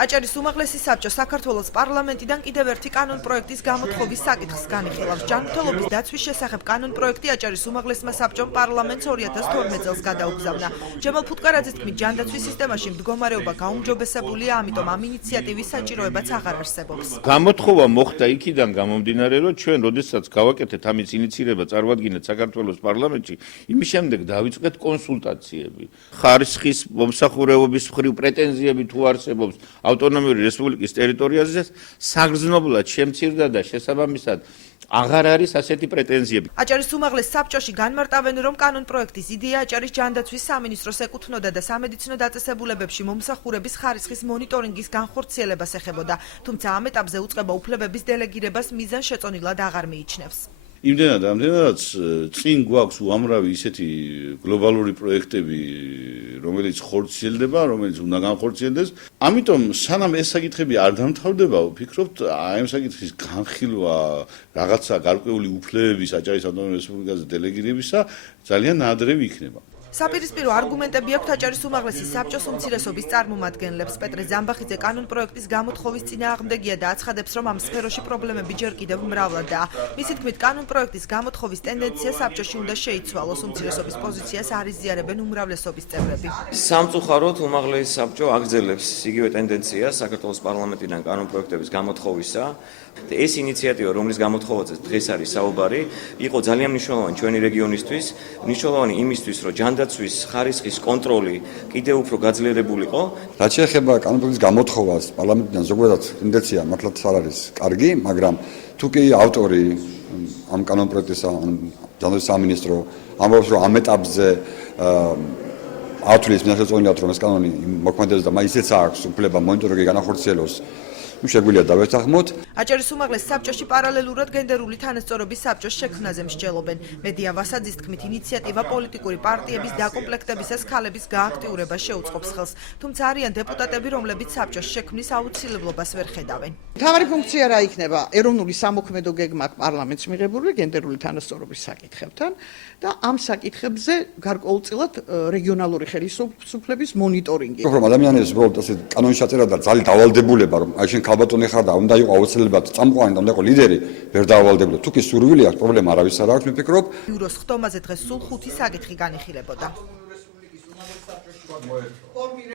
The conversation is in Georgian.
აჭარის უმაღლესი საბჭო საქართველოს პარლამენტიდან კიდევ ერთი კანონ პროექტის გამოთხოვის საკითხს განიხილავს. ჯანმრთელობის დაცვის შესახებ კანონ პროექტი აჭარის უმაღლესმა საბჭომ პარლამენტს 2012 წელს გადაუგზავნა. ჯემალ ფუტკარაძის თქმით, ჯანდაცვის სისტემაში მდგომარეობა გაუმჯობესებულია, ამიტომ ამ ინიციატივის საჭიროებაც აღარ არსებობს. გამოთხოვა მოხდა იქიდან გამომდინარე, რომ ჩვენ როდესაც გავაკეთეთ ამის ინიცირება წარვადგინეთ საქართველოს პარლამენტში, იმის შემდეგ დავიწყეთ კონსულტაციები. ხარისხის მომსახურეობის მხრივ პრეტენზიები თუ არსებობს ავტონომიური რესპუბლიკის ტერიტორიაზე საგრძნობლად შემცირდა და შესაბამისად აღარ არის ასეთი პრეტენზიები. აჭარის უმაღლეს საბჭოში განმარტავენ, რომ კანონ პროექტის იდეა აჭარის ჯანდაცვის სამინისტროს ეკუთვნოდა და სამედიცინო დაწესებულებებში მომსახურების ხარისხის მონიტორინგის განხორციელებას ეხებოდა, თუმცა ამ ეტაპზე უწყება უფლებების დელეგირებას მიზანშეწონილად აღარ მიიჩნევს. იმდენად ამდენადაც წინ გვაქვს უამრავი ისეთი გლობალური პროექტები, რომელიც ხორციელდება, რომელიც უნდა განხორციელდეს. ამიტომ სანამ ეს საკითხები არ დამთავრდება, ვფიქრობთ, აი ამ საკითხის განხილვა, რაღაცა გარკვეული უფლებების აჭარის ავტონომიურ რესპუბლიკაზე დელეგირებისა ძალიან ნადრევი იქნება. საპირისპირო არგუმენტები აქვთ აჭარის უმაღლესი საბჭოს უმცირესობის წარმომადგენლებს. პეტრე ზამბახიძე კანონ პროექტის გამოთხოვის წინააღმდეგია და აცხადებს, რომ ამ სფეროში პრობლემები ჯერ კიდევ მრავლადაა. მისი თქმით, კანონ პროექტის გამოთხოვის ტენდენცია საბჭოში უნდა შეიცვალოს. უმცირესობის პოზიციას არ იზიარებენ უმრავლესობის წევრები. სამწუხაროდ უმაღლესი საბჭო აგრძელებს იგივე ტენდენციას საქართველოს პარლამენტიდან კანონ პროექტების გამოთხოვისა. ეს ინიციატივა, რომლის გამოთხოვაზე დღეს არის საუბარი, იყო ძალიან მნიშვნელოვანი ჩვენი რეგიონისთვის, მნიშვნელოვანი იმისთვის, რომ ჯანდაცვის ხარისხის კონტროლი კიდევ უფრო გაძლიერებულიყო. რაც შეეხება კანონ პროექტის გამოთხოვას პარლამენტიდან ზოგადად ტენდენცია მართლაც არ არის კარგი, მაგრამ თუ კი ავტორი ამ კანონ პროექტისა, ჯანდაცვის სამინისტრო ამბობს, რომ ამ ეტაპზე ათვლის მიზანშეწონილად, რომ ეს კანონი მოქმედებს და ისეც აქვს უფლება მონიტორინგი განახორციელოს. შეგვიძლია დავეთანხმოთ. აჭარის უმაღლეს საბჭოში პარალელურად გენდერული თანასწორობის საბჭოს შექმნაზე მსჯელობენ. მედია ვასაძის თქმით, ინიციატივა პოლიტიკური პარტიების დაკომპლექტებისას ქალების გააქტიურებას შეუწყობს ხელს. თუმცა არიან დეპუტატები, რომლებიც საბჭოს შექმნის აუცილებლობას ვერ ხედავენ. მთავარი ფუნქცია რა იქნება? ეროვნული სამოქმედო გეგმა პარლამენტს მიღებული გენდერული თანასწორობის საკითხებთან და ამ საკითხებზე გარკვეულწილად რეგიონალური ხელისუფლების მონიტორინგი. რომ ადამიანებს უბრალოდ ასე კანონის ჩაწერა და ძალით დავალდებულება, რომ აი შენ ქალბატონი ხარ და უნდა იყო აუცილებლად წამყვანი და უნდა იყო ლიდერი, ვერ დაავალდებულო. თუ კი სურვილი აქვს, პრობლემა არავის არ აქვს, მე ვფიქრობ. ბიუროს ხდომაზე დღეს სულ 5 საკითხი განიხილებოდა.